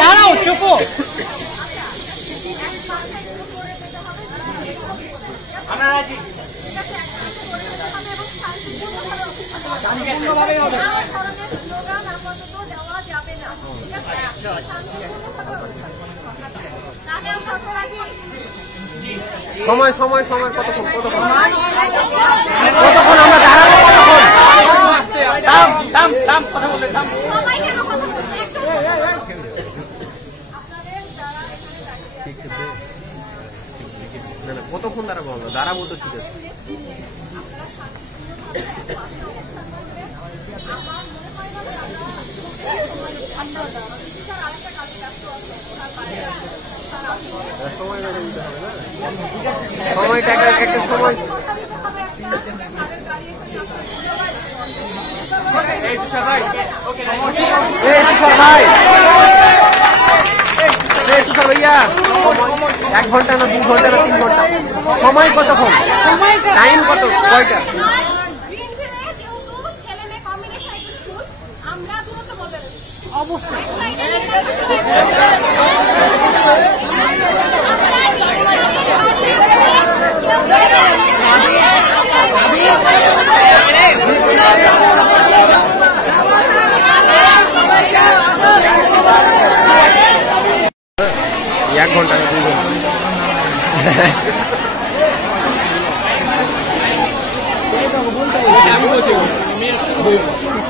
দাঁড়াও চুপো। আমরা রাজি। সময় সময় সময় কতক্ষণ কতক্ষণ কতক্ষণ আমরা দাঁড়াবো কতক্ষণ? কথা বলে কতক্ষণ দাঁড়াবো আমরা? দাঁড়াবো তো ঠিক আছে। সময়টা একটা সময় ভাইয়া 1 ঘন্টা না 2 ঘন্টা না 3 ঘন্টা সময় কতক্ষণ? টাইম কত? কয়টা? এক ঘন্টা 2 ঘন্টা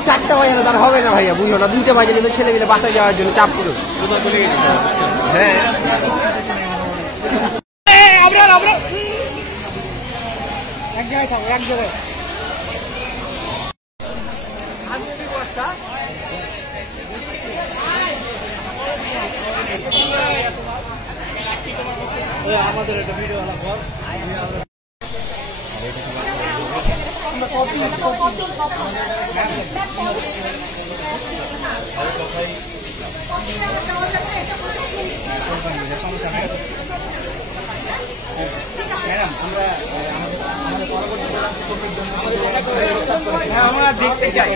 4টা বাজে তার হবে না ভাইয়া, বুঝলো না? 2টা বাজে নেবে ছেলে মিলে বাসায় যাওয়ার জন্য চাপ পুরো। হ্যাঁ এক জায়গায় থাকো, এক জায়গায়। আমাদের একটা ভিডিও আমরা দেখতে চাই।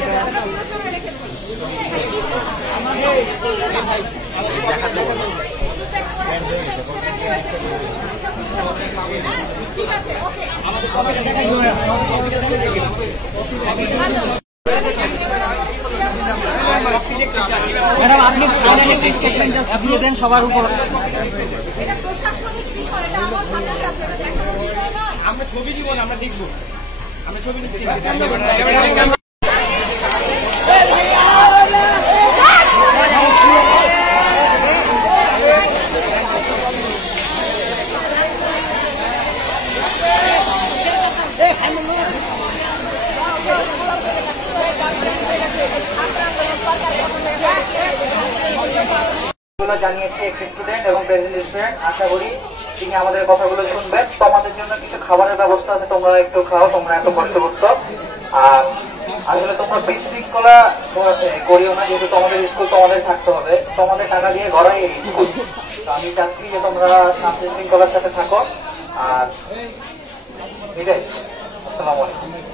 ম্যাডাম আপনি দিয়ে দেন সবার উপর। আমরা ছবি দিব না, আমরা দেখবো, আমরা ছবি নিচ্ছি। জানিয়েছি এক স্টুডেন্ট এবং প্রেজেন্ট স্টুডেন্ট, আশা করি তিনি আমাদের কথাগুলো শুনবেন। তোমাদের জন্য কিছু খাবারের ব্যবস্থা আছে, তোমরা একটু খাও, তোমরা এত কষ্ট করছো। আর আসলে তোমরা বিশৃঙ্খলা করিও না, যেহেতু তোমাদের স্কুল তোমাদের থাকতে হবে, তোমাদের টাকা দিয়ে গড়াই এই স্কুল। তো আমি চাচ্ছি যে তোমরা শান্তি শৃঙ্খলার সাথে থাকো। আর এটাই। আসসালামু আলাইকুম।